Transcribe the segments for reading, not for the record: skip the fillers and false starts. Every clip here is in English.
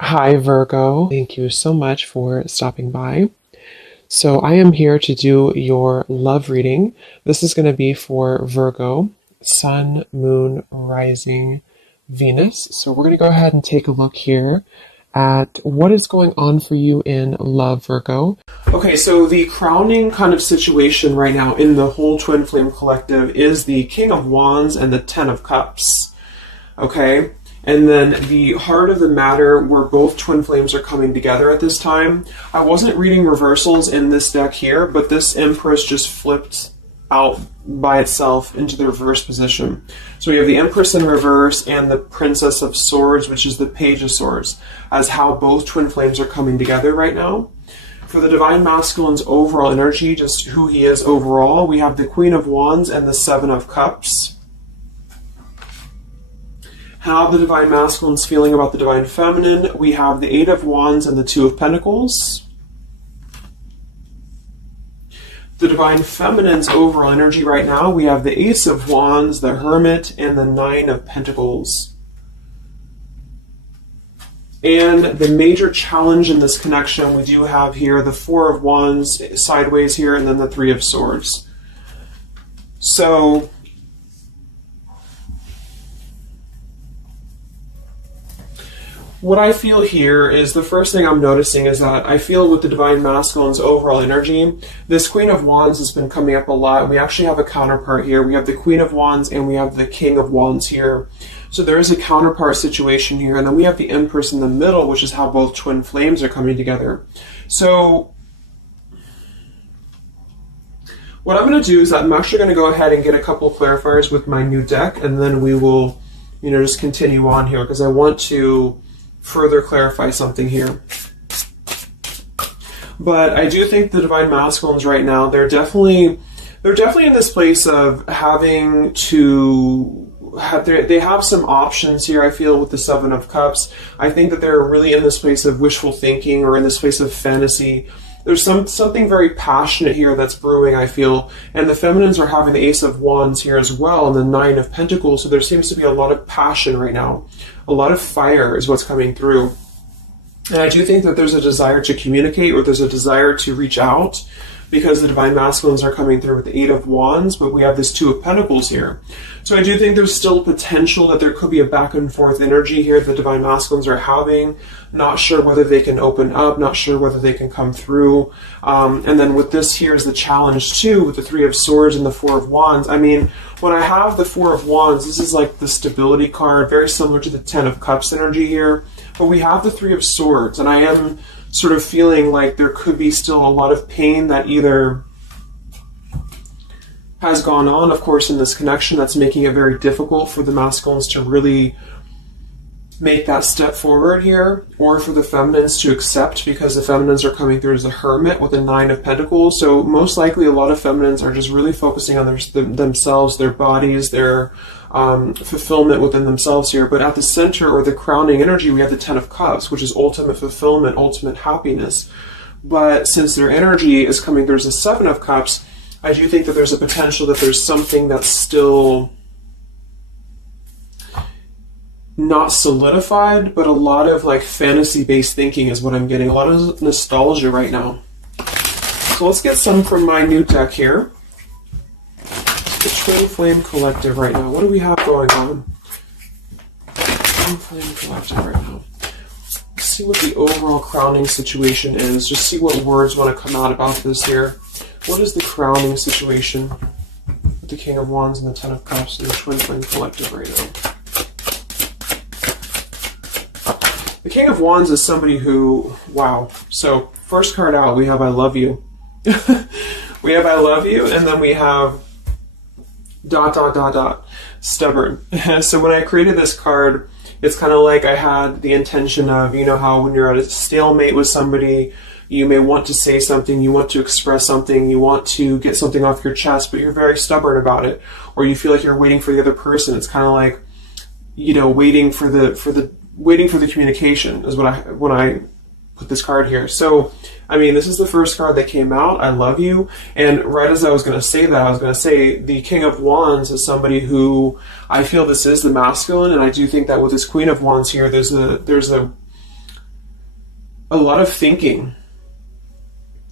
Hi, Virgo. Thank you so much for stopping by. So, I am here to do your love reading. This is going to be for Virgo, Sun, Moon, Rising, Venus. So, we're going to go ahead and take a look here at what is going on for you in love, Virgo. Okay, so the crowning kind of situation right now in the whole Twin Flame Collective is the King of Wands and the Ten of Cups. Okay? And then the heart of the matter where both twin flames are coming together at this time. I wasn't reading reversals in this deck here, but this Empress just flipped out by itself into the reverse position. So we have the Empress in reverse and the Princess of Swords, which is the Page of Swords, as how both twin flames are coming together right now. For the Divine Masculine's overall energy, just who he is overall, we have the Queen of Wands and the Seven of Cups. How the Divine Masculine's feeling about the Divine Feminine, we have the Eight of Wands and the Two of Pentacles. The Divine Feminine's overall energy right now, we have the Ace of Wands, the Hermit, and the Nine of Pentacles. And the major challenge in this connection, we do have here the Four of Wands sideways here, and then the Three of Swords. So what I feel here is the first thing I'm noticing is that I feel with the Divine Masculine's overall energy, this Queen of Wands has been coming up a lot. We actually have a counterpart here. We have the Queen of Wands and we have the King of Wands here. So there is a counterpart situation here. And then we have the Empress in the middle, which is how both twin flames are coming together. So what I'm going to do is I'm actually going to go ahead and get a couple of clarifiers with my new deck, and then we will, just continue on here because I want to further clarify something here. But I do think the Divine Masculines right now, they're definitely in this place of having to they have some options here, I feel, with the Seven of Cups. I think that they're really in this place of wishful thinking or in this place of fantasy. There's something very passionate here that's brewing, I feel. And the feminines are having the Ace of Wands here as well and the Nine of Pentacles. So there seems to be a lot of passion right now. A lot of fire is what's coming through. And I do think that there's a desire to communicate or there's a desire to reach out because the Divine Masculines are coming through with the Eight of Wands, but we have this Two of Pentacles here. So I do think there's still potential that there could be a back and forth energy here the Divine Masculines are having. Not sure whether they can open up, not sure whether they can come through. And then with this here is the challenge too, with the Three of Swords and the Four of Wands. I mean, when I have the Four of Wands, this is like the stability card, very similar to the Ten of Cups energy here. But we have the Three of Swords, and I am sort of feeling like there could be still a lot of pain that either has gone on, of course, in this connection that's making it very difficult for the masculines to really make that step forward here, or for the feminines to accept because the feminines are coming through as a Hermit with a Nine of Pentacles. So most likely a lot of feminines are just really focusing on themselves, their bodies, their fulfillment within themselves here. But at the center or the crowning energy, we have the Ten of Cups, which is ultimate fulfillment, ultimate happiness. But since their energy is coming through as the Seven of Cups, I do think that there's a potential that there's something that's still not solidified, but a lot of like fantasy-based thinking is what I'm getting. A lot of nostalgia right now. So let's get some from my new deck here. The Twin Flame Collective right now. What do we have going on? Twin Flame Collective right now. Let's see what the overall crowning situation is. Just see what words want to come out about this here. What is the crowning situation with the King of Wands and the Ten of Cups and the Twin Flame Collective right now? The King of Wands is somebody who, wow. So first card out, we have I love you. We have I love you, and then we have ... stubborn. So when I created this card, it's kind of like I had the intention of, how when you're at a stalemate with somebody, you may want to say something, you want to express something, you want to get something off your chest, but you're very stubborn about it, or you feel like you're waiting for the other person. It's kind of like, waiting for the communication is when I put this card here. So, I mean, this is the first card that came out, I love you, and right as I was going to say that, I was going to say the King of Wands is somebody who I feel this is the masculine, and I do think that with this Queen of Wands here, there's a a lot of thinking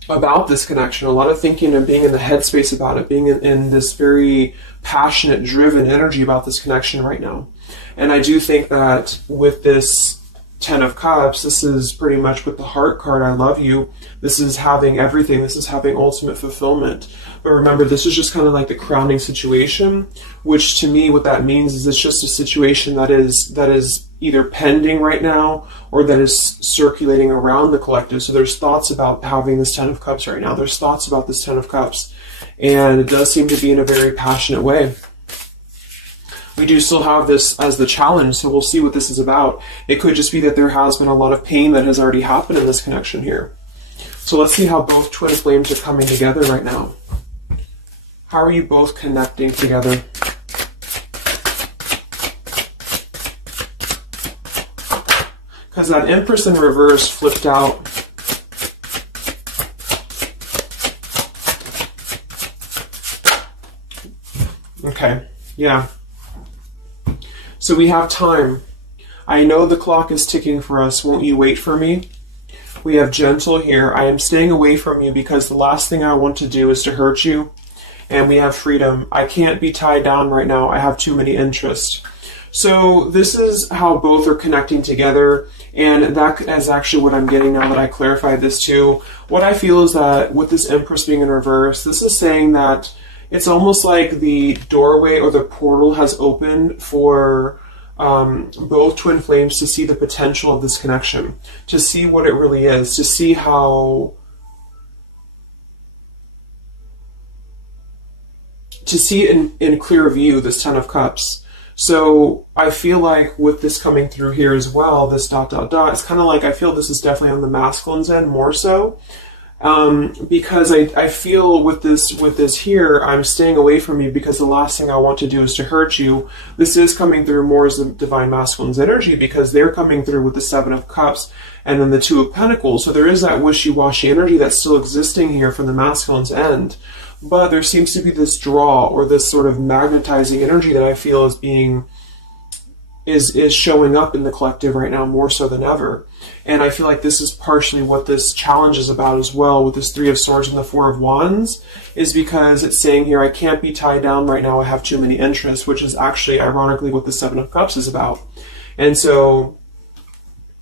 about this connection, a lot of thinking and being in the headspace about it, being in this very passionate, driven energy about this connection right now. And I do think that with this Ten of Cups, this is pretty much with the heart card, I love you. This is having everything. This is having ultimate fulfillment. But remember, this is just kind of like the crowning situation, which to me, what that means is it's just a situation that is either pending right now or that is circulating around the collective. So there's thoughts about having this Ten of Cups right now. There's thoughts about this Ten of Cups. And it does seem to be in a very passionate way. We do still have this as the challenge, so we'll see what this is about. It could just be that there has been a lot of pain that has already happened in this connection here. So let's see how both twin flames are coming together right now. How are you both connecting together? Because that Empress in reverse flipped out. Okay, yeah. So we have time. I know the clock is ticking for us. Won't you wait for me? We have gentle here. I am staying away from you because the last thing I want to do is to hurt you. And we have freedom. I can't be tied down right now. I have too many interests. So this is how both are connecting together. And that is actually what I'm getting now that I clarified this too. What I feel is that with this Empress being in reverse, this is saying that it's almost like the doorway or the portal has opened for both twin flames to see the potential of this connection, to see what it really is, to see how, to see in clear view this Ten of Cups. So I feel like with this coming through here as well, this ... it's kind of like I feel this is definitely on the masculine's end more so. Because I feel with this here, I'm staying away from you because the last thing I want to do is to hurt you. This is coming through more as the Divine Masculine's energy because they're coming through with the Seven of Cups and then the Two of Pentacles. So there is that wishy-washy energy that's still existing here from the masculine's end. But there seems to be this draw or this sort of magnetizing energy that I feel is being is showing up in the collective right now more so than ever. And I feel like this is partially what this challenge is about as well with this Three of Swords and the Four of Wands, is because it's saying here, I can't be tied down right now, I have too many interests, which is actually ironically what the Seven of Cups is about. And so,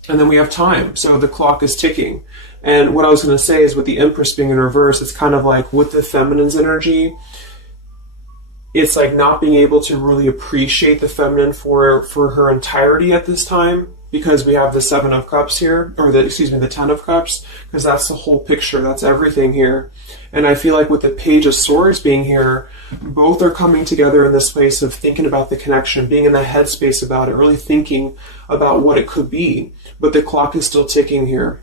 and then we have time. So the clock is ticking. And what I was going to say is with the Empress being in reverse, it's kind of like with the feminine's energy, it's like not being able to really appreciate the feminine for her entirety at this time, because we have the Seven of Cups here, or the Ten of Cups, because that's the whole picture, that's everything here. And I feel like with the Page of Swords being here, both are coming together in this place of thinking about the connection, being in the headspace about it, really thinking about what it could be. But the clock is still ticking here.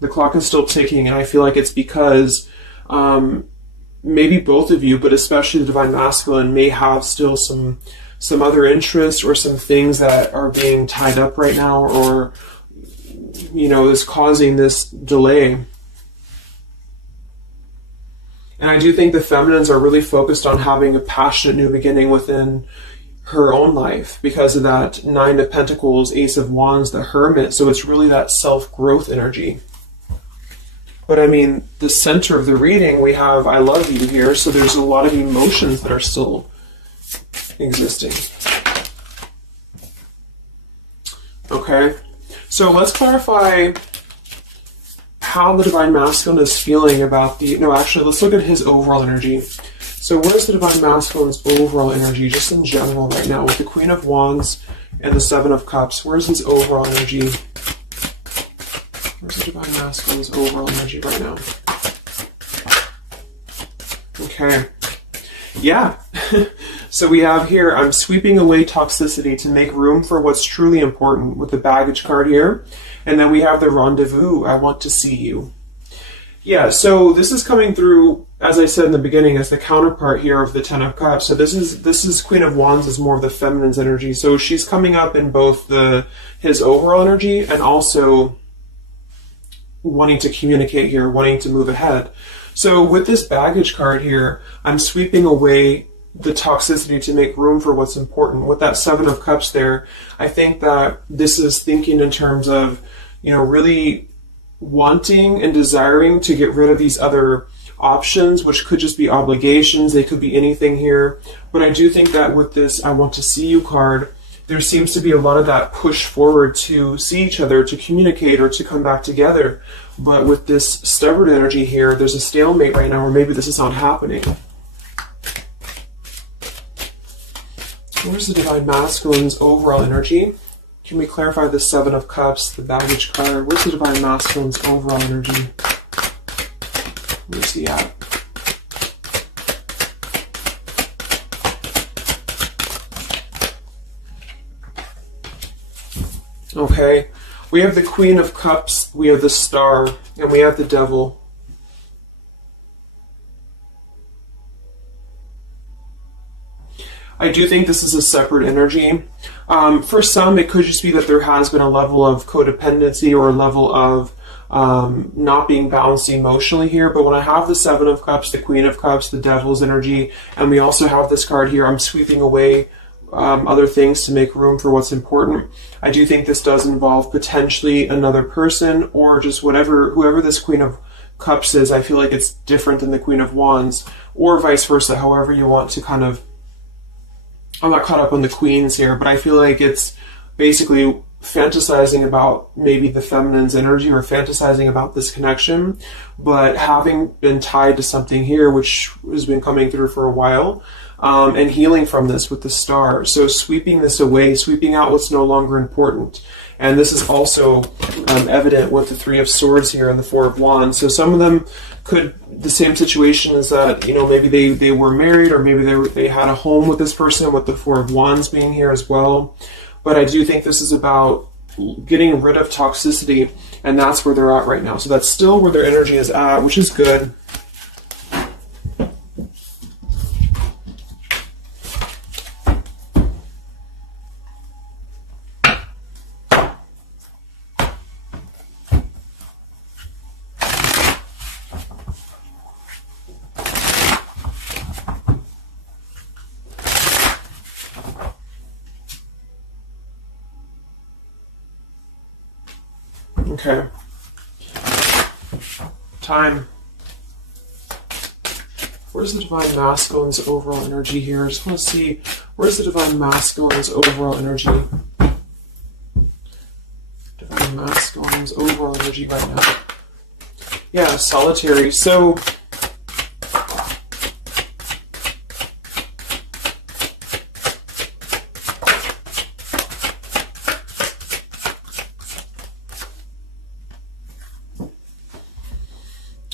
The clock is still ticking, and I feel like it's because maybe both of you, but especially the Divine Masculine, may have still some other interests or some things that are being tied up right now, or, you know, is causing this delay. And I do think the feminines are really focused on having a passionate new beginning within her own life because of that Nine of Pentacles, Ace of Wands, the Hermit. So it's really that self-growth energy. But I mean, the center of the reading, we have I love you here, so there's a lot of emotions that are still existing. Okay, so let's clarify how the Divine Masculine is feeling about let's look at his overall energy. So where's the Divine Masculine's overall energy, just in general right now, with the Queen of Wands and the Seven of Cups? Where's his overall energy? Where's the Divine Masculine's overall energy right now? Okay. Yeah. So we have here, I'm sweeping away toxicity to make room for what's truly important, with the Baggage card here. And then we have the Rendezvous, I want to see you. Yeah, so this is coming through, as I said in the beginning, as the counterpart here of the Ten of Cups. So this is Queen of Wands is more of the feminine's energy. So she's coming up in both his overall energy and also wanting to communicate here, wanting to move ahead. So with this Baggage card here, I'm sweeping away the toxicity to make room for what's important. With that Seven of Cups there, I think that this is thinking in terms of, you know, really wanting and desiring to get rid of these other options, which could just be obligations. They could be anything here. But I do think that with this I want to see you card, there seems to be a lot of that push forward to see each other, to communicate, or to come back together. But with this stubborn energy here, there's a stalemate right now, or maybe this is not happening. Where's the Divine Masculine's overall energy? Can we clarify the Seven of Cups, the baggage card? Where's the Divine Masculine's overall energy? Where's he at? Okay, we have the Queen of Cups, we have the Star, and we have the Devil. I do think this is a separate energy. For some, it could just be that there has been a level of codependency or a level of not being balanced emotionally here. But when I have the Seven of Cups, the Queen of Cups, the Devil's energy, and we also have this card here, I'm sweeping away other things to make room for what's important. I do think this does involve potentially another person, or just whoever this Queen of Cups is. I feel like it's different than the Queen of Wands, or vice versa, however you want to kind of... I'm not caught up on the queens here, but I feel like it's basically fantasizing about maybe the feminine's energy, or fantasizing about this connection, but having been tied to something here, which has been coming through for a while, and healing from this with the Star. So sweeping this away, sweeping out what's no longer important. And this is also evident with the Three of Swords here and the Four of Wands. So some of them could, the same situation is that, you know, maybe they were married, or maybe they had a home with this person, with the Four of Wands being here as well. But I do think this is about getting rid of toxicity, and that's where they're at right now. So that's still where their energy is at, which is good. Okay. Time. Where's the Divine Masculine's overall energy here? I just want to see, where's the Divine Masculine's overall energy? Divine Masculine's overall energy right now. Yeah, solitary. So...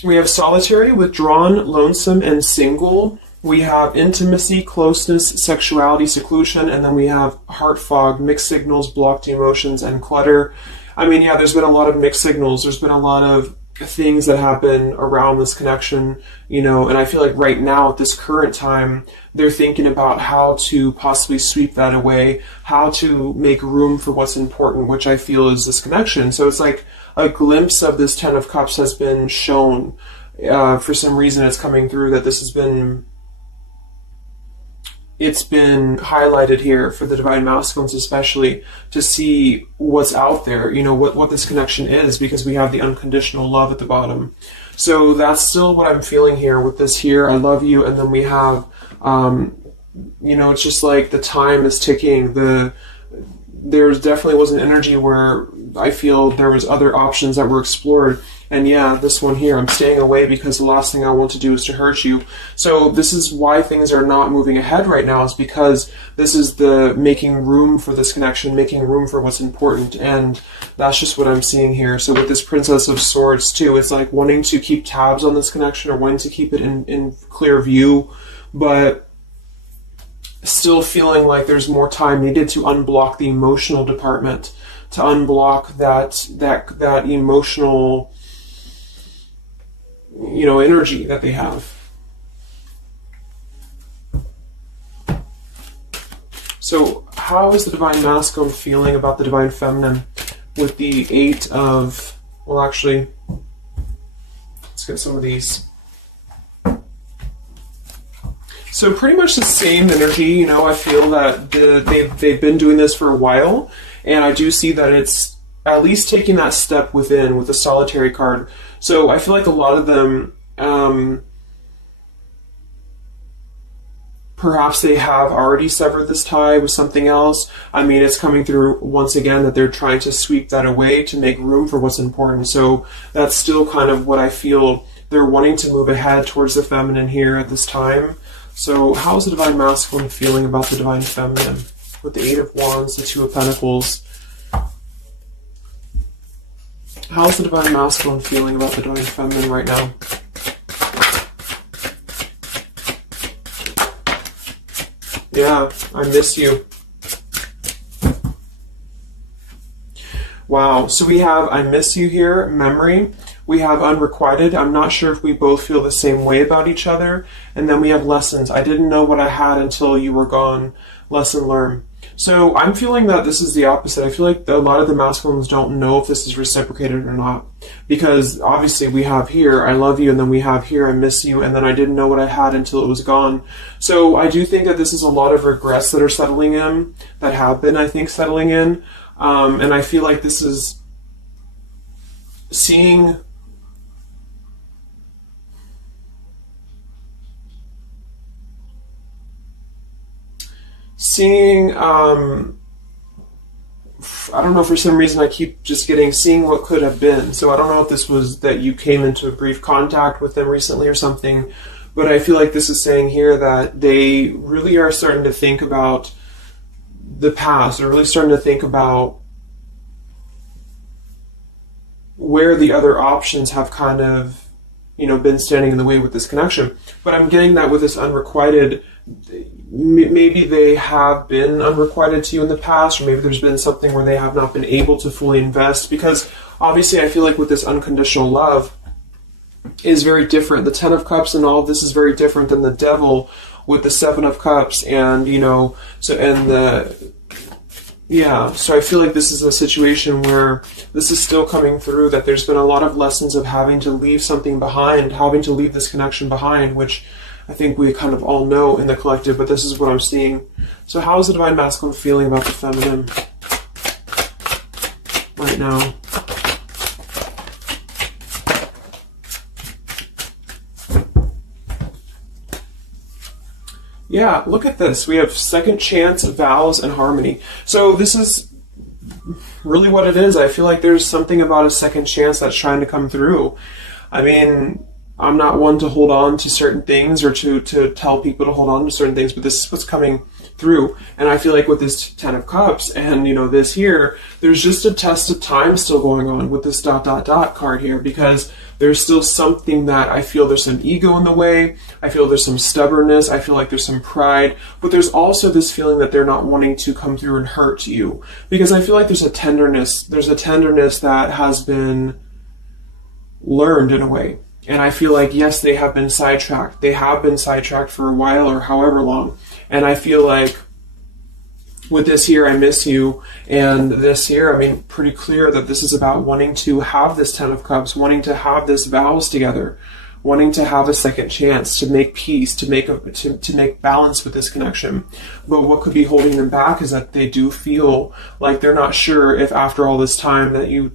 we have solitary, withdrawn, lonesome, and single. We have intimacy, closeness, sexuality, seclusion, and then we have heart fog, mixed signals, blocked emotions, and clutter. I mean, yeah, there's been a lot of mixed signals. There's been a lot of things that happen around this connection, you know, and I feel like right now at this current time, they're thinking about how to possibly sweep that away, how to make room for what's important, which I feel is this connection. So it's like a glimpse of this Ten of Cups has been shown. For some reason it's coming through that this has been, it's been highlighted here for the Divine Masculines especially, to see what's out there, you know, what this connection is, because we have the unconditional love at the bottom. So that's still what I'm feeling here with this here, I love you, and then we have, you know, it's just like the time is ticking. There definitely was an energy where I feel there was other options that were explored. And yeah, this one here, I'm staying away because the last thing I want to do is to hurt you. So this is why things are not moving ahead right now, is because this is the making room for this connection, making room for what's important. And that's just what I'm seeing here. So with this Princess of Swords too, it's like wanting to keep tabs on this connection, or wanting to keep it in clear view, but still feeling like there's more time needed to unblock the emotional department, to unblock that emotional, you know, energy that they have. So how is the Divine Masculine feeling about the Divine Feminine with the Eight of, well, actually, let's get some of these. So pretty much the same energy, you know. I feel that they've been doing this for a while, and I do see that it's at least taking that step within with the solitary card. So I feel like a lot of them, perhaps they have already severed this tie with something else. I mean, it's coming through once again that they're trying to sweep that away to make room for what's important. So that's still kind of what I feel. They're wanting to move ahead towards the feminine here at this time. So how is the Divine Masculine feeling about the Divine Feminine? With the Eight of Wands, the Two of Pentacles. How's the Divine Masculine feeling about the Divine Feminine right now? Yeah, I miss you. Wow, so we have I miss you here, memory. We have unrequited. I'm not sure if we both feel the same way about each other. And then we have lessons. I didn't know what I had until you were gone. Lesson learned. So I'm feeling that this is the opposite. I feel like a lot of the masculines don't know if this is reciprocated or not. Because obviously we have here, I love you, and then we have here, I miss you, and then I didn't know what I had until it was gone. So I do think that this is a lot of regrets that are settling in, that have been, I think, settling in. And I feel like this is seeing I don't know, for some reason I keep just seeing what could have been. So I don't know if this was that you came into a brief contact with them recently or something, but I feel like this is saying here that they really are starting to think about the past. They're really starting to think about where the other options have kind of, been standing in the way with this connection. But I'm getting that with this unrequited, maybe they have been unrequited to you in the past, or maybe there's been something where they have not been able to fully invest, because obviously I feel like with this unconditional love is very different. The Ten of Cups and all of this is very different than the Devil with the Seven of Cups, and so I feel like this is a situation where this is still coming through, that there's been a lot of lessons of having to leave something behind, having to leave this connection behind, which I think we kind of all know in the collective, but this is what I'm seeing. So how is the Divine Masculine feeling about the feminine right now? Yeah, look at this. We have second chance, vows, and harmony. So this is really what it is. I feel like there's something about a second chance that's trying to come through. I mean, I'm not one to hold on to certain things or to tell people to hold on to certain things, but this is what's coming through. And I feel like with this Ten of Cups and, this here, there's just a test of time still going on with this ... card here, because there's still something that I feel there's some ego in the way. I feel there's some stubbornness. I feel like there's some pride, but there's also this feeling that they're not wanting to come through and hurt you, because I feel like there's a tenderness that has been learned in a way. And I feel like, yes, they have been sidetracked. They have been sidetracked for a while or however long. And I feel like with this here, I miss you, and this here, I mean, pretty clear that this is about wanting to have this Ten of Cups, wanting to have this vows together, wanting to have a second chance to make peace, to make balance with this connection. But what could be holding them back is that they do feel like they're not sure if after all this time that you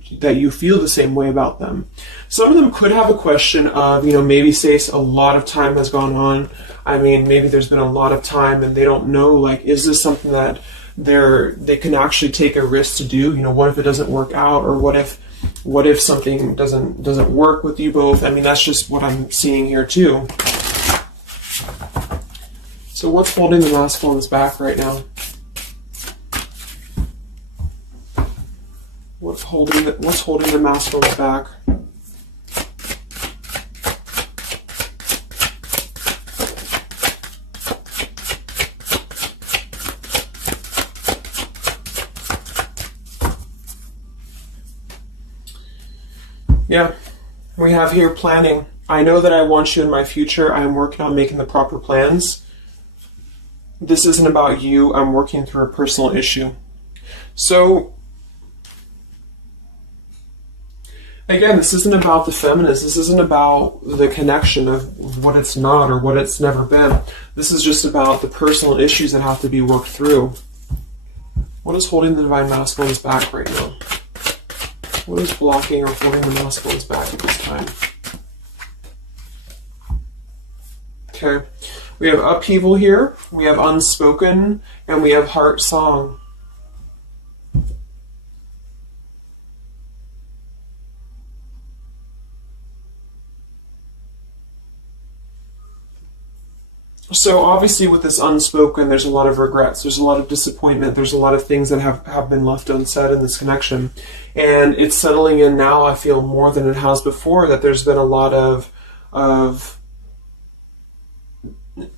feel the same way about them. Some of them could have a question of, maybe say a lot of time has gone on. I mean, maybe there's been a lot of time and they don't know, like, is this something that they can actually take a risk to do? What if it doesn't work out, or what if something doesn't work with you both? I mean, that's just what I'm seeing here too. So what's holding the masculines back right now? What's holding the masculines back? Yeah, we have here planning. I know that I want you in my future. I'm working on making the proper plans. This isn't about you. I'm working through a personal issue. So, again, this isn't about the feminist. This isn't about the connection of what it's not or what it's never been. This is just about the personal issues that have to be worked through. What is holding the Divine Masculines back right now? What is blocking or holding the masculines back at this time? Okay. We have upheaval here, we have unspoken, and we have heart song. So obviously with this unspoken, there's a lot of regrets, there's a lot of disappointment, there's a lot of things that have been left unsaid in this connection. And it's settling in now, I feel, more than it has before, that there's been a lot of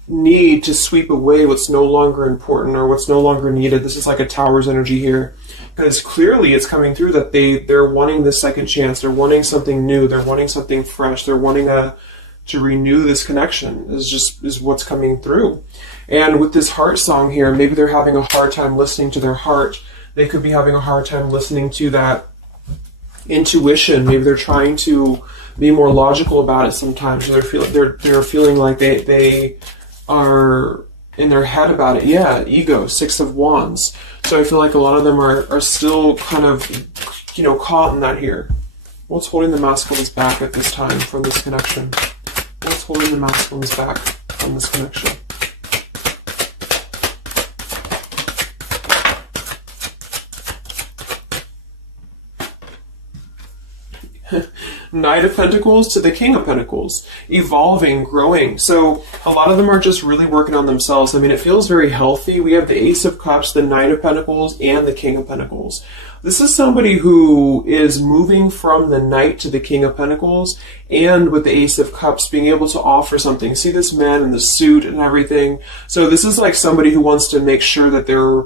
need to sweep away what's no longer important or what's no longer needed. This is like a tower's energy here. Because clearly it's coming through that they're wanting this second chance, they're wanting something new, they're wanting something fresh, they're wanting to renew this connection is what's coming through. And with this heart song here, maybe they're having a hard time listening to their heart. They could be having a hard time listening to that intuition. Maybe they're trying to be more logical about it sometimes. They're feeling like they are in their head about it. Yeah, ego, 6 of Wands. So I feel like a lot of them are still kind of, caught in that here. What's holding the masculines back at this time from this connection? What's holding the masculines back from this connection? Knight of Pentacles to the King of Pentacles. Evolving, growing. So a lot of them are just really working on themselves. I mean, it feels very healthy. We have the Ace of Cups, the Knight of Pentacles, and the King of Pentacles. This is somebody who is moving from the Knight to the King of Pentacles, and with the Ace of Cups being able to offer something. See this man in the suit and everything. So this is like somebody who wants to make sure that they're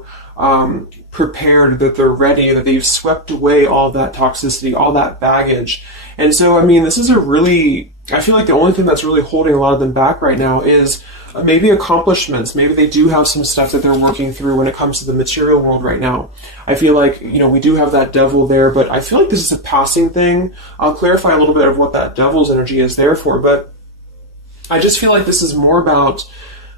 prepared, that they're ready, that they've swept away all that toxicity, all that baggage. And so, I mean, this is I feel like the only thing that's really holding a lot of them back right now is maybe accomplishments. Maybe they do have some stuff that they're working through when it comes to the material world right now. I feel like, we do have that devil there, but I feel like this is a passing thing. I'll clarify a little bit of what that devil's energy is there for, but I just feel like this is more about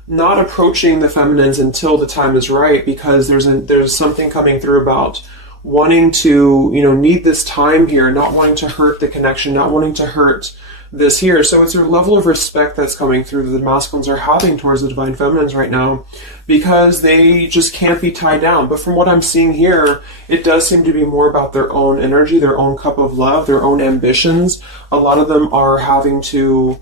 not approaching the feminines until the time is right, because there's something coming through about wanting to, need this time here, not wanting to hurt the connection, not wanting to hurt this here. So it's a level of respect that's coming through that the masculines are having towards the divine feminines right now, because they just can't be tied down. But from what I'm seeing here, it does seem to be more about their own energy, their own cup of love, their own ambitions. A lot of them are having to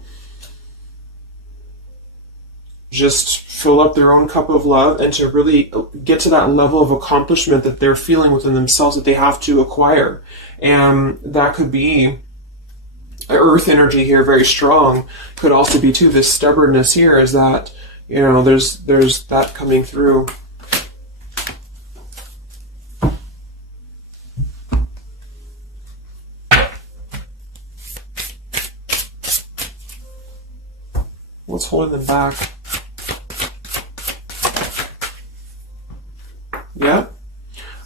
just fill up their own cup of love and to really get to that level of accomplishment that they're feeling within themselves that they have to acquire. And that could be earth energy here, very strong. Could also be too this stubbornness here, is that there's that coming through. What's holding them back? Yeah.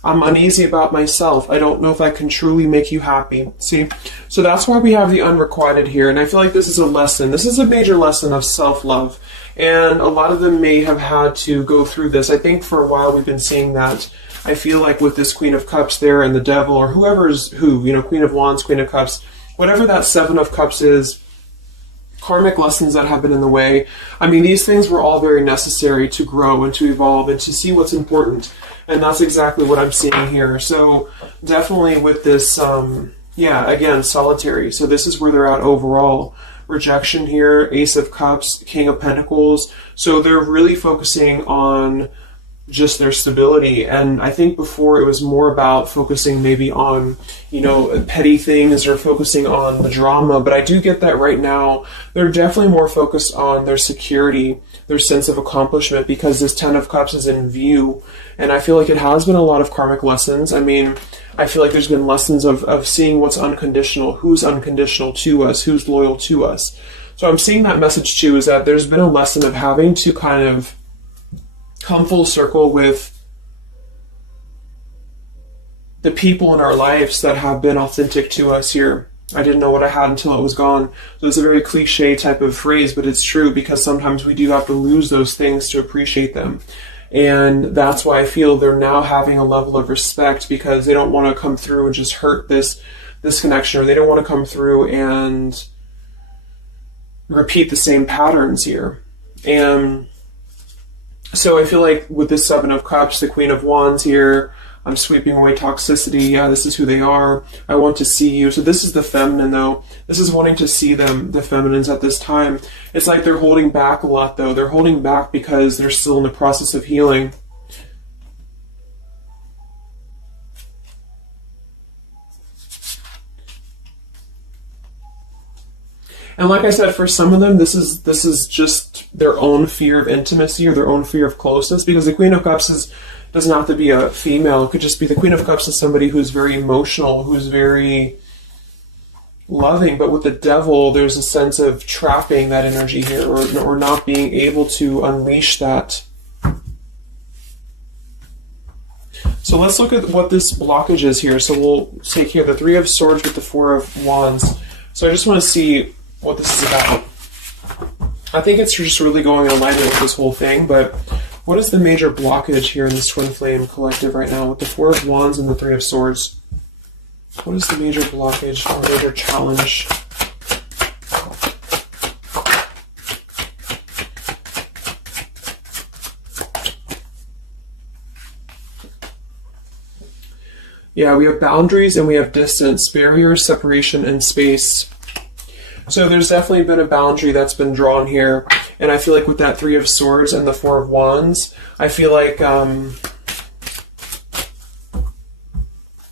I'm uneasy about myself. I don't know if I can truly make you happy. See? So that's why we have the unrequited here. And I feel like this is a lesson. This is a major lesson of self-love. And a lot of them may have had to go through this. I think for a while we've been seeing that. I feel like with this Queen of Cups there and the Devil, or whoever's who, Queen of Wands, Queen of Cups, whatever that Seven of Cups is, karmic lessons that have been in the way. I mean, these things were all very necessary to grow and to evolve and to see what's important. And that's exactly what I'm seeing here. So definitely with this, again, solitary. So this is where they're at overall. Rejection here, Ace of Cups, King of Pentacles. So they're really focusing on just their stability. And I think before it was more about focusing maybe on, petty things or focusing on the drama. But I do get that right now they're definitely more focused on their security, their sense of accomplishment, because this Ten of Cups is in view. And I feel like it has been a lot of karmic lessons. I mean, I feel like there's been lessons of seeing what's unconditional, who's unconditional to us, who's loyal to us. So I'm seeing that message too, is that there's been a lesson of having to kind of come full circle with the people in our lives that have been authentic to us here. I didn't know what I had until it was gone. So it's a very cliche type of phrase, but it's true, because sometimes we do have to lose those things to appreciate them. And that's why I feel they're now having a level of respect, because they don't want to come through and just hurt this this connection, or they don't want to come through and repeat the same patterns here. And so I feel like with this Seven of Cups, the Queen of Wands here, I'm sweeping away toxicity. Yeah, this is who they are. I want to see you. So this is the feminine, though. This is wanting to see them, the feminines at this time. It's like they're holding back a lot, though. They're holding back because they're still in the process of healing. And like I said, for some of them, this is just their own fear of intimacy or their own fear of closeness, because the Queen of Cups doesn't have to be a female. It could just be the Queen of Cups is somebody who's very emotional, who's very loving. But with the Devil, there's a sense of trapping that energy here, or not being able to unleash that. So let's look at what this blockage is here. So we'll take here the Three of Swords with the Four of Wands. So I just want to see what this is about. I think it's just really going in alignment with this whole thing, but what is the major blockage here in this Twin Flame collective right now with the Four of Wands and the Three of Swords? What is the major blockage or major challenge? Yeah, we have boundaries and we have distance, barriers, separation, and space. So there's definitely been a boundary that's been drawn here. And I feel like with that Three of Swords and the Four of Wands, I feel like,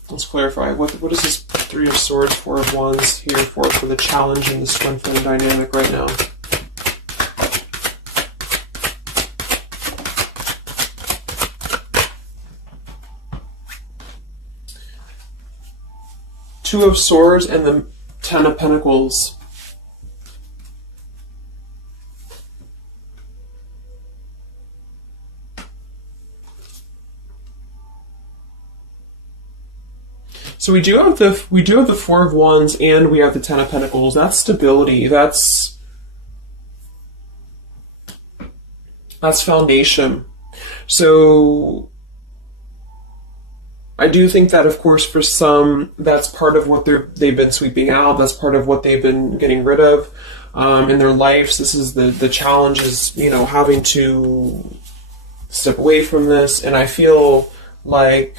let's clarify, what is this Three of Swords, Four of Wands here for the challenge in this Twin Flame dynamic right now? Two of Swords and the Ten of Pentacles. So we do have the Four of Wands and we have the Ten of Pentacles. That's stability. That's foundation. So I do think that, of course, for some, that's part of what they've been sweeping out. That's part of what they've been getting rid of in their lives. This is the challenge is, having to step away from this. And I feel like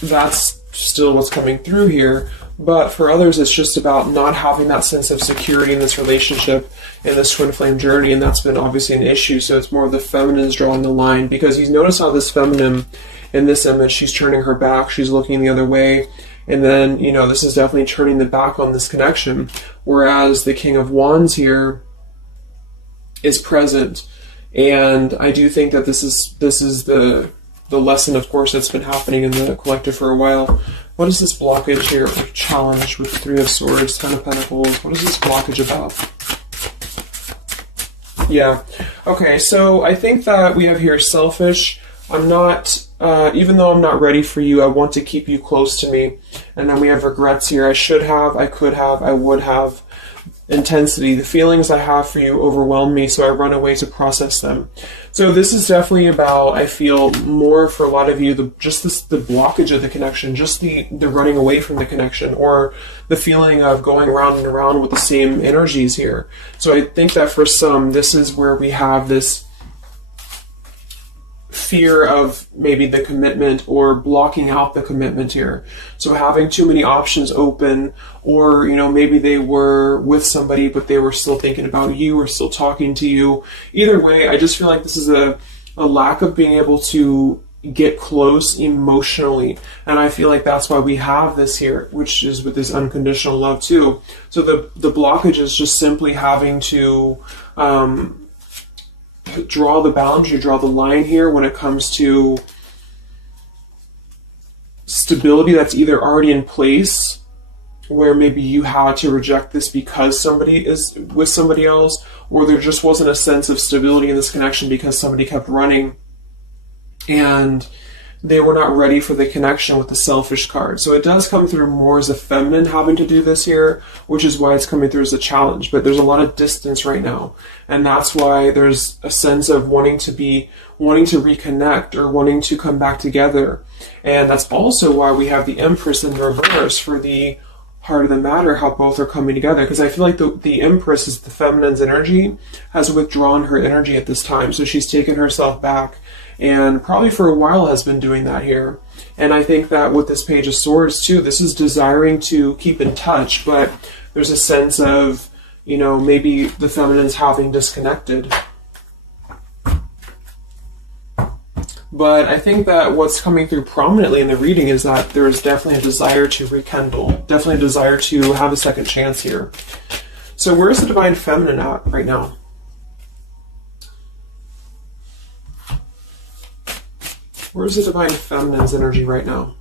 that's still what's coming through here. But for others, it's just about not having that sense of security in this relationship, in this Twin Flame journey, and that's been obviously an issue. So it's more of the feminine's drawing the line, because you notice how this feminine in this image, she's turning her back, she's looking the other way, and then, this is definitely turning the back on this connection, whereas the King of Wands here is present. And I do think that this is the lesson, of course, that's been happening in the collective for a while. What is this blockage here, or challenge with Three of Swords, Ten of Pentacles? What is this blockage about? Yeah. Okay, so I think that we have here selfish. I'm not, even though I'm not ready for you, I want to keep you close to me. And then we have regrets here. I should have, I could have, I would have. Intensity. The feelings I have for you overwhelm me, so I run away to process them. So this is definitely about, I feel, more for a lot of you, the blockage of the connection, just the running away from the connection, or the feeling of going around and around with the same energies here. So I think that for some, this is where we have this fear of maybe the commitment, or blocking out the commitment here. So having too many options open, or maybe they were with somebody but they were still thinking about you or still talking to you. Either way, I just feel like this is a lack of being able to get close emotionally, and I feel like that's why we have this here, which is with this unconditional love too. So the blockage is just simply having to draw the boundary, draw the line here when it comes to stability that's either already in place, where maybe you had to reject this because somebody is with somebody else, or there just wasn't a sense of stability in this connection because somebody kept running and they were not ready for the connection with the selfish card. So it does come through more as a feminine having to do this here, which is why it's coming through as a challenge. But there's a lot of distance right now, and that's why there's a sense of wanting to be wanting to reconnect or wanting to come back together. And that's also why we have the Empress in reverse for the heart of the matter, how both are coming together. Because I feel like the Empress is the feminine's energy, has withdrawn her energy at this time. So she's taken herself back, and probably for a while has been doing that here. And I think that with this Page of Swords too, this is desiring to keep in touch, but there's a sense of, you know, maybe the feminine's having disconnected. But I think that what's coming through prominently in the reading is that there is definitely a desire to rekindle, definitely a desire to have a second chance here. So where's the Divine Feminine at right now? Where's the Divine Feminine's energy right now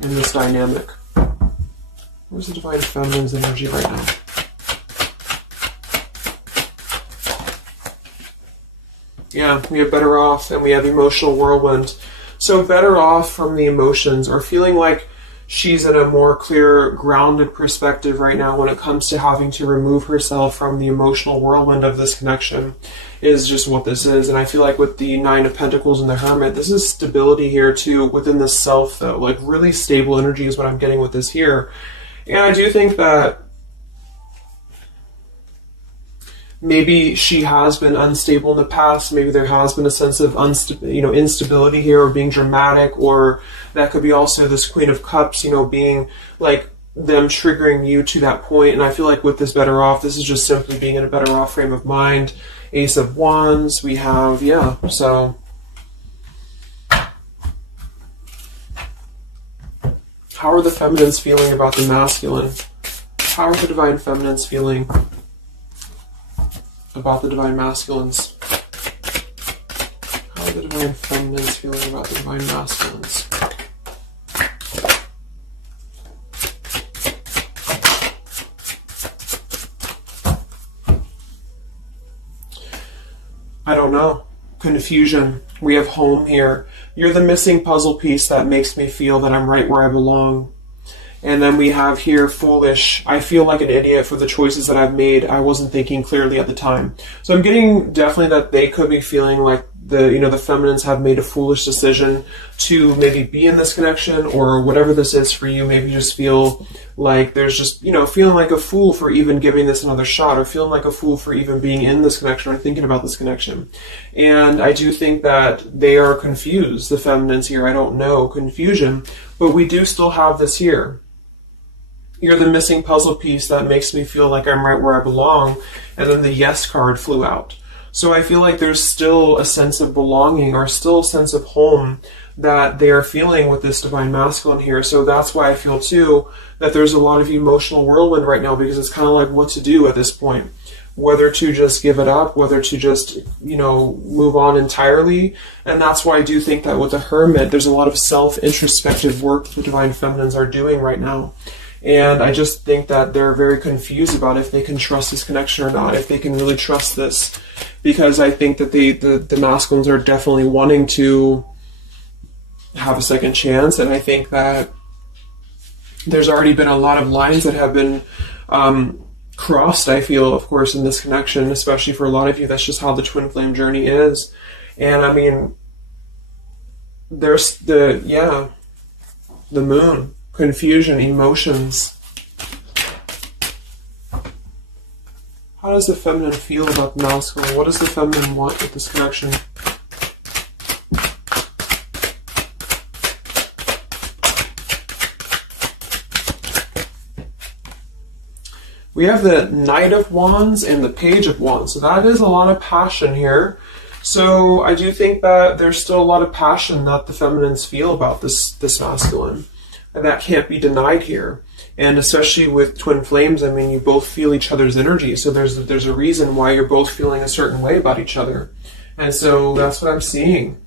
in this dynamic? Where's the Divine Feminine's energy right now? Yeah, we have better off, and we have emotional whirlwind. So better off from the emotions, or feeling like she's in a more clear, grounded perspective right now when it comes to having to remove herself from the emotional whirlwind of this connection, is just what this is. And I feel like with the Nine of Pentacles and the Hermit, this is stability here too within the self, though. Like really stable energy is what I'm getting with this here. And I do think that maybe she has been unstable in the past. Maybe there has been a sense of instability here, or being dramatic, or that could be also this Queen of Cups, being like them triggering you to that point. And I feel like with this better off, this is just simply being in a better off frame of mind. Ace of Wands, we have, so how are the feminines feeling about the masculine? How are the Divine Feminines feeling about the Divine Masculines? How are the Divine Feminines feeling about the Divine Masculines? I don't know. Confusion. We have home here. You're the missing puzzle piece that makes me feel that I'm right where I belong. And then we have here foolish. I feel like an idiot for the choices that I've made. I wasn't thinking clearly at the time. So I'm getting definitely that they could be feeling like the feminines have made a foolish decision to maybe be in this connection, or whatever this is for you. Maybe just feel like there's just, feeling like a fool for even giving this another shot, or feeling like a fool for even being in this connection or thinking about this connection. And I do think that they are confused, the feminines here. I don't know, confusion, but we do still have this here. You're the missing puzzle piece that makes me feel like I'm right where I belong. And then the yes card flew out. So I feel like there's still a sense of belonging, or still a sense of home that they are feeling with this Divine Masculine here. So that's why I feel too that there's a lot of emotional whirlwind right now, because it's kind of like what to do at this point. Whether to just give it up, whether to just, move on entirely. And that's why I do think that with the Hermit, there's a lot of self-introspective work the Divine Feminines are doing right now. And I just think that they're very confused about if they can trust this connection or not, if they can really trust this. Because I think that the masculines are definitely wanting to have a second chance. And I think that there's already been a lot of lines that have been crossed, I feel, of course, in this connection, especially for a lot of you. That's just how the twin flame journey is. And I mean, there's the moon. Confusion, emotions. How does the feminine feel about the masculine? What does the feminine want with this connection? We have the Knight of Wands and the Page of Wands. So that is a lot of passion here. So I do think that there's still a lot of passion that the feminines feel about this masculine. And that can't be denied here. And especially with twin flames, I mean, you both feel each other's energy. So there's a reason why you're both feeling a certain way about each other. And so that's what I'm seeing.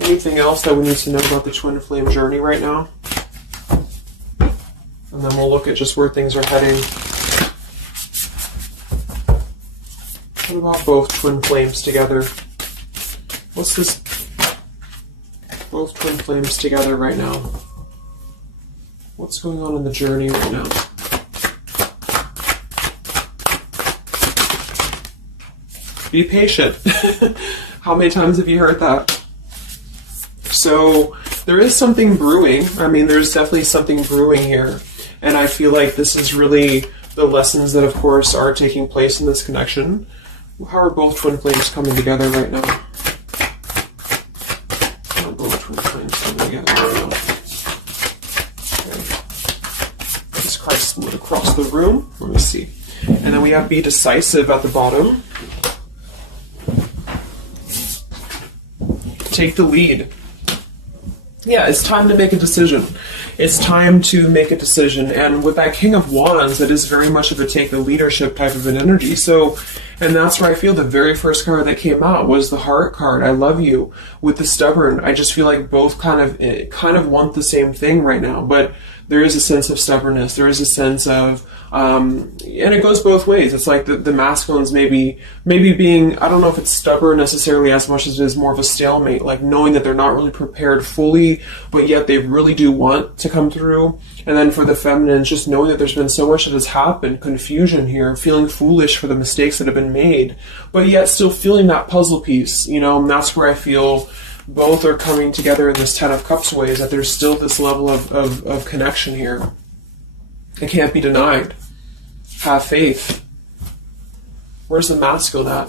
Anything else that we need to know about the twin flame journey right now? And then we'll look at just where things are heading. What about both twin flames together? What's this? Both twin flames together right now. What's going on in the journey right now? Be patient. How many times have you heard that? So there is something brewing. I mean, there's definitely something brewing here. And I feel like this is really the lessons that, of course, are taking place in this connection. How are both twin flames coming together right now? How are both twin flames coming together right now? Okay. Jesus Christ split across the room. Let me see. And then we have be decisive at the bottom. Take the lead. Yeah, it's time to make a decision. It's time to make a decision. And with that King of Wands, it is very much of a take the leadership type of an energy. So, and that's where I feel the very first card that came out was the Heart card. I love you. With the Stubborn, I just feel like both kind of want the same thing right now. But there is a sense of stubbornness. There is a sense of, and it goes both ways. It's like the masculines maybe being, I don't know if it's stubborn necessarily as much as it is more of a stalemate, like knowing that they're not really prepared fully, but yet they really do want to come through. And then for the feminines, just knowing that there's been so much that has happened, confusion here, feeling foolish for the mistakes that have been made, but yet still feeling that puzzle piece, you know, and that's where I feel both are coming together in this Ten of Cups ways, that there's still this level of connection here. It can't be denied. Have faith. Where's the masculine at?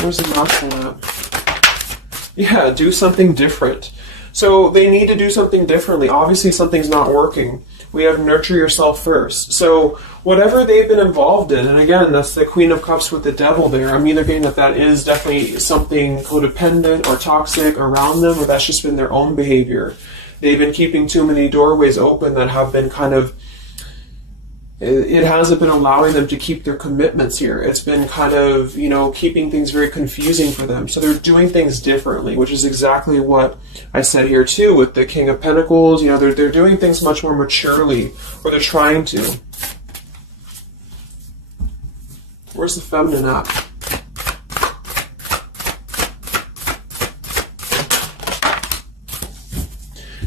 Where's the masculine at? Yeah, do something different. So they need to do something differently. Obviously something's not working. We have nurture yourself first. So whatever they've been involved in, and again, that's the Queen of Cups with the Devil there. I'm either getting that is definitely something codependent or toxic around them, or that's just been their own behavior. They've been keeping too many doorways open that have been kind of, it hasn't been allowing them to keep their commitments here. It's been kind of, you know, keeping things very confusing for them. So they're doing things differently, which is exactly what I said here too with the King of Pentacles. You know, they're doing things much more maturely, or they're trying to. Where's the feminine at?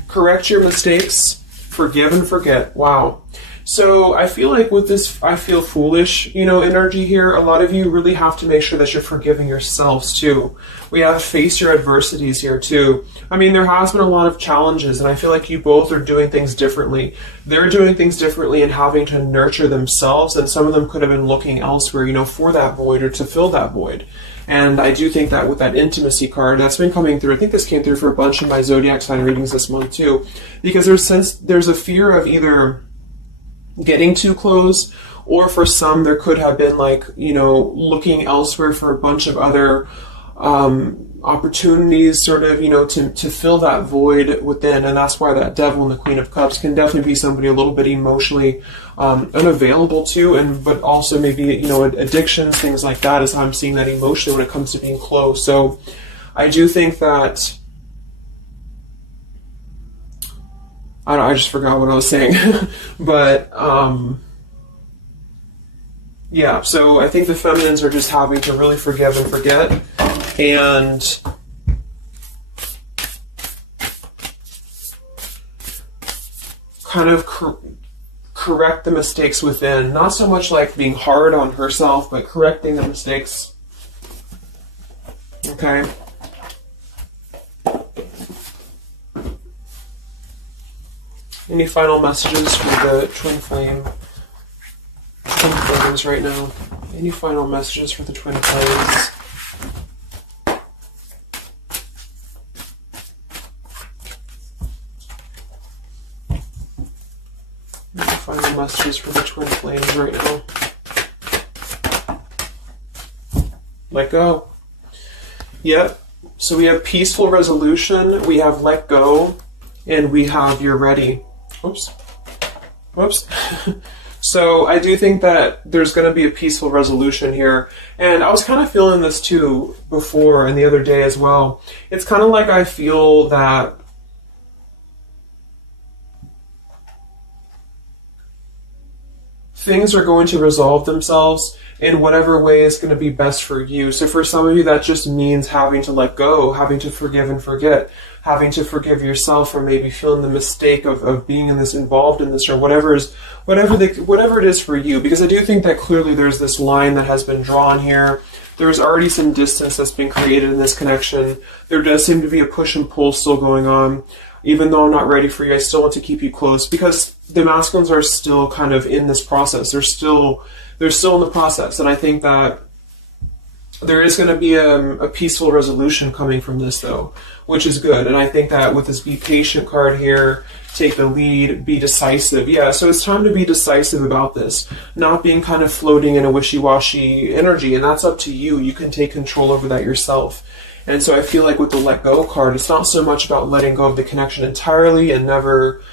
Correct your mistakes, forgive and forget. Wow. So I feel like with this, I feel foolish, you know, energy here. A lot of you really have to make sure that you're forgiving yourselves too. We have to face your adversities here too. I mean, there has been a lot of challenges, and I feel like you both are doing things differently. They're doing things differently and having to nurture themselves, and some of them could have been looking elsewhere, you know, for that void or to fill that void. And I do think that with that intimacy card, that's been coming through. I think this came through for a bunch of my zodiac sign readings this month too, because there's a fear of either getting too close, or for some there could have been like, you know, looking elsewhere for a bunch of other opportunities, sort of, you know, to fill that void within. And that's why that Devil and the Queen of Cups can definitely be somebody a little bit emotionally unavailable to, and but also maybe, you know, addictions, things like that, is how I'm seeing that emotionally when it comes to being close. So I do think that I just forgot what I was saying. But, yeah, so I think the feminines are just having to really forgive and forget, and kind of correct the mistakes within. Not so much like being hard on herself, but correcting the mistakes. Okay? Any final messages for the twin flames right now? Any final messages for the twin flames? Any final messages for the twin flames right now? Let go. Yep. So we have peaceful resolution, we have let go, and we have you're ready. Whoops. So I do think that there's going to be a peaceful resolution here. And I was kind of feeling this too before and the other day as well. It's kind of like I feel that things are going to resolve themselves in whatever way is going to be best for you. So for some of you, that just means having to let go, having to forgive and forget, having to forgive yourself for maybe feeling the mistake of being in this, involved in this, or whatever it is for you. Because I do think that clearly there's this line that has been drawn here. There's already some distance that's been created in this connection. There does seem to be a push and pull still going on. Even though I'm not ready for you, I still want to keep you close, because the masculines are still kind of in this process. They're still in the process. And I think that there is going to be a peaceful resolution coming from this, though, which is good. And I think that with this be patient card here, take the lead, be decisive. Yeah, so it's time to be decisive about this, not being kind of floating in a wishy-washy energy. And that's up to you. You can take control over that yourself. And so I feel like with the let go card, it's not so much about letting go of the connection entirely and never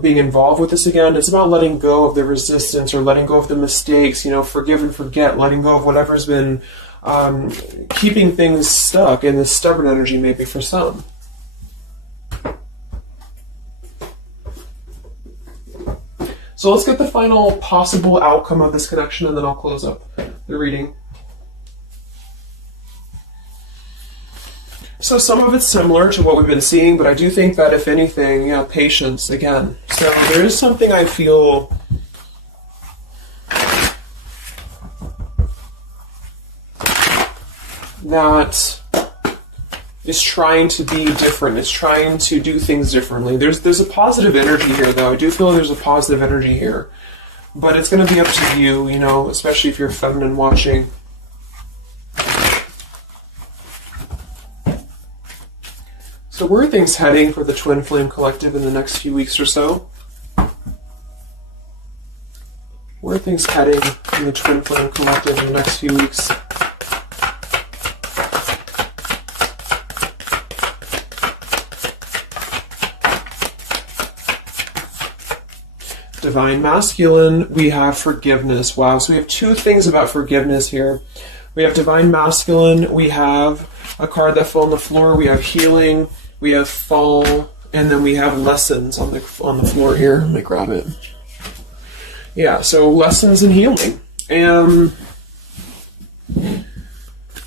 being involved with this again. It's about letting go of the resistance or letting go of the mistakes, forgive and forget, letting go of whatever's been keeping things stuck in this stubborn energy, maybe for some. So let's get the final possible outcome of this connection, and then I'll close up the reading. So some of it's similar to what we've been seeing, but I do think that if anything, patience again. So there is something I feel that is trying to be different. It's trying to do things differently. There's a positive energy here, though. I do feel there's a positive energy here. But it's going to be up to you, especially if you're feminine watching. So where are things heading for the Twin Flame Collective in the next few weeks or so? Where are things heading in the Twin Flame Collective in the next few weeks? Divine Masculine, we have forgiveness. Wow, so we have two things about forgiveness here. We have Divine Masculine, we have a card that fell on the floor, we have healing, we have fall, and then we have lessons on the floor here. Let me grab it. Yeah, so lessons and healing. And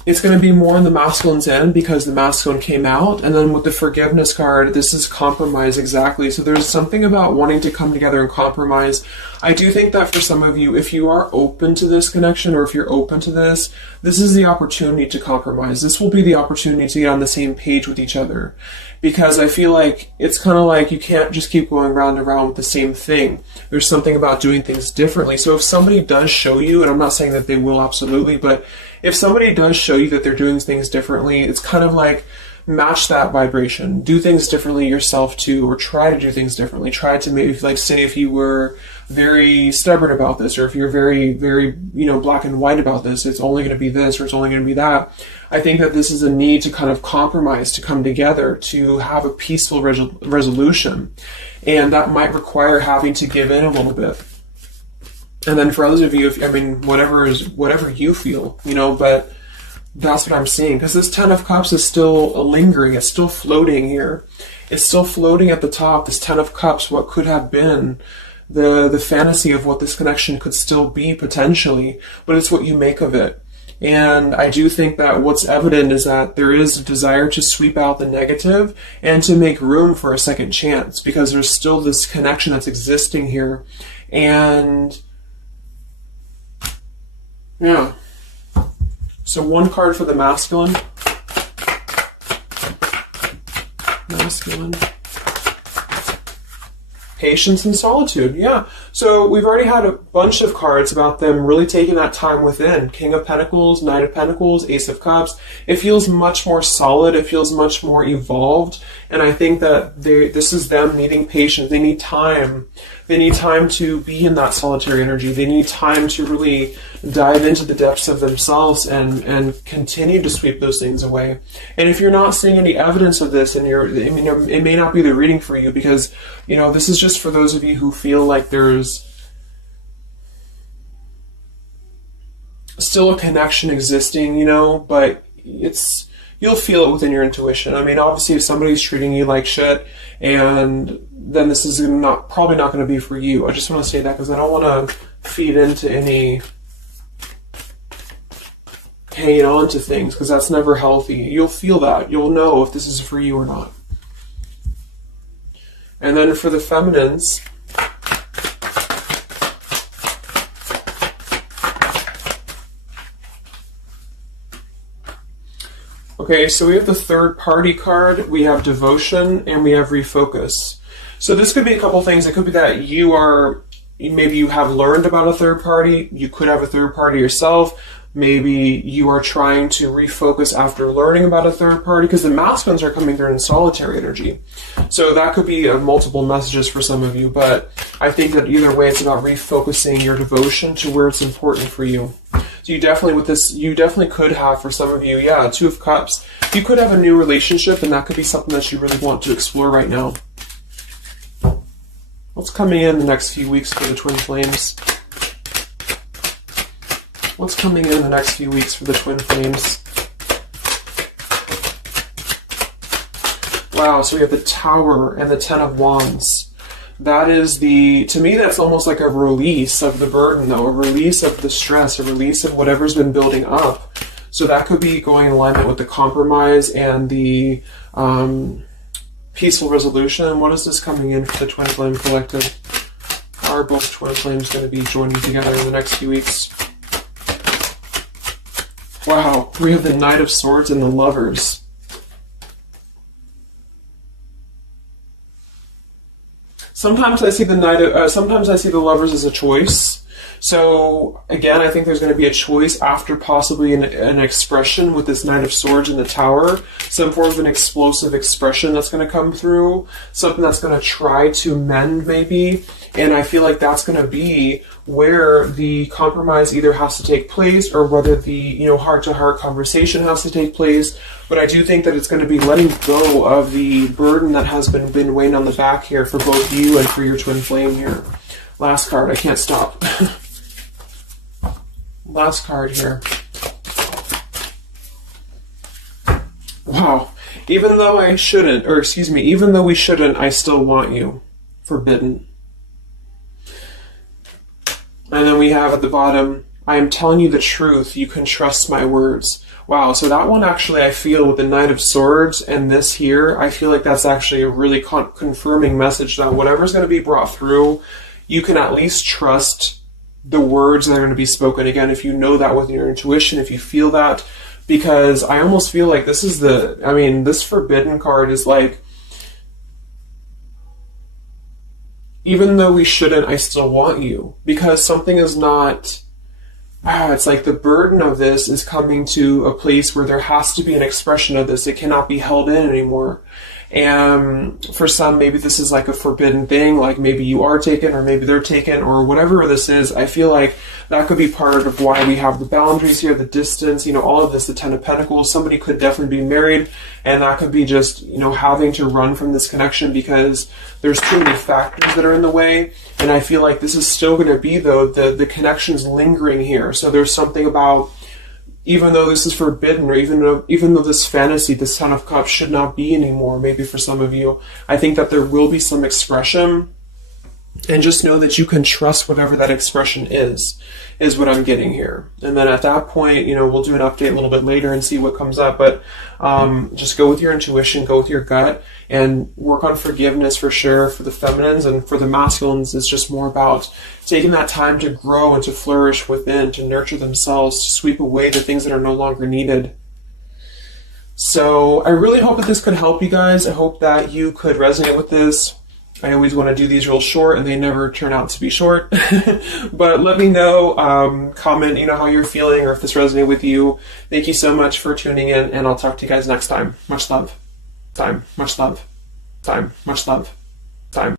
it's going to be more on the masculine's end because the masculine came out. And then with the forgiveness card, this is compromise exactly. So there's something about wanting to come together and compromise. I do think that for some of you, if you are open to this connection, or if you're open to this is the opportunity to compromise. This will be the opportunity to get on the same page with each other. Because I feel like it's kind of like you can't just keep going round and round with the same thing. There's something about doing things differently. So if somebody does show you, and I'm not saying that they will absolutely, but if somebody does show you that they're doing things differently, it's kind of like match that vibration. Do things differently yourself too, or try to do things differently. Try to maybe, like, say if you were very stubborn about this, or if you're very, very, black and white about this, it's only going to be this, or it's only going to be that. I think that this is a need to kind of compromise, to come together, to have a peaceful resolution. And that might require having to give in a little bit. And then for others of you, whatever you feel, but that's what I'm seeing. Because this Ten of Cups is still lingering. It's still floating here. It's still floating at the top. This Ten of Cups, what could have been the fantasy of what this connection could still be potentially, but it's what you make of it. And I do think that what's evident is that there is a desire to sweep out the negative and to make room for a second chance, because there's still this connection that's existing here. And yeah. So one card for the masculine. Masculine. Patience and solitude. Yeah. So we've already had a bunch of cards about them really taking that time within. King of Pentacles, Knight of Pentacles, Ace of Cups. It feels much more solid. It feels much more evolved. And I think that this is them needing patience. They need time. They need time to be in that solitary energy. They need time to really dive into the depths of themselves and continue to sweep those things away. And if you're not seeing any evidence of this, and it may not be the reading for you, because, this is just for those of you who feel like there's still a connection existing, but you'll feel it within your intuition. Obviously, if somebody's treating you like shit, and then this is probably not going to be for you. I just want to say that because I don't want to feed into any hanging on to things, because that's never healthy. You'll feel that. You'll know if this is for you or not. And then for the feminines, okay, so we have the third party card, we have devotion, and we have refocus. So this could be a couple things. It could be that maybe you have learned about a third party. You could have a third party yourself. Maybe you are trying to refocus after learning about a third party, because the masculines are coming through in solitary energy. So that could be multiple messages for some of you, but I think that either way, it's about refocusing your devotion to where it's important for you. So you definitely could have, for some of you, Two of Cups. You could have a new relationship, and that could be something that you really want to explore right now. What's coming in the next few weeks for the twin flames? What's coming in the next few weeks for the twin flames? Wow, so we have the Tower and the Ten of Wands. That is to me, that's almost like a release of the burden, though, a release of the stress, a release of whatever's been building up. So that could be going in alignment with the compromise and the peaceful resolution. What is this coming in for the twin flame collective? Are both twin flames going to be joining together in the next few weeks? Wow, we have the Knight of Swords and the Lovers. Sometimes I see sometimes I see the Lovers as a choice. So again, I think there's going to be a choice after possibly an expression with this Knight of Swords in the Tower. Some form of an explosive expression that's going to come through. Something that's going to try to mend maybe. And I feel like that's going to be where the compromise either has to take place, or whether the heart-to-heart conversation has to take place. But I do think that it's going to be letting go of the burden that has been weighing on the back here for both you and for your twin flame here. Last card, I can't stop. Last card here. Wow. Even though we shouldn't, I still want you. Forbidden. And then we have at the bottom, I am telling you the truth, you can trust my words. Wow, so that one actually, I feel with the Knight of Swords and this here, I feel like that's actually a really confirming message that whatever's going to be brought through, you can at least trust the words that are going to be spoken. Again, if you know that with your intuition, if you feel that, because I almost feel like this is this Forbidden card is like, even though we shouldn't, I still want you. Because something is not... it's like the burden of this is coming to a place where there has to be an expression of this. It cannot be held in anymore. And for some, maybe this is like a forbidden thing, like maybe you are taken or maybe they're taken or whatever this is. I feel like that could be part of why we have the boundaries here, the distance, all of this, the Ten of Pentacles. Somebody could definitely be married, and that could be just, having to run from this connection because there's too many factors that are in the way. And I feel like this is still going to be, though, the connection's lingering here. So there's something about, even though this is forbidden, or even though this fantasy, this Ten of Cups should not be anymore, maybe for some of you, I think that there will be some expression, and just know that you can trust whatever that expression is what I'm getting here. And then at that point, we'll do an update a little bit later and see what comes up, but just go with your intuition, go with your gut, and work on forgiveness for sure for the feminines, and for the masculines, it's just more about taking that time to grow and to flourish within, to nurture themselves, to sweep away the things that are no longer needed. So I really hope that this could help you guys. I hope that you could resonate with this. I always want to do these real short, and they never turn out to be short. But let me know, comment, how you're feeling, or if this resonated with you. Thank you so much for tuning in, and I'll talk to you guys next time. Much love. Time. Much love. Time. Much love. Time.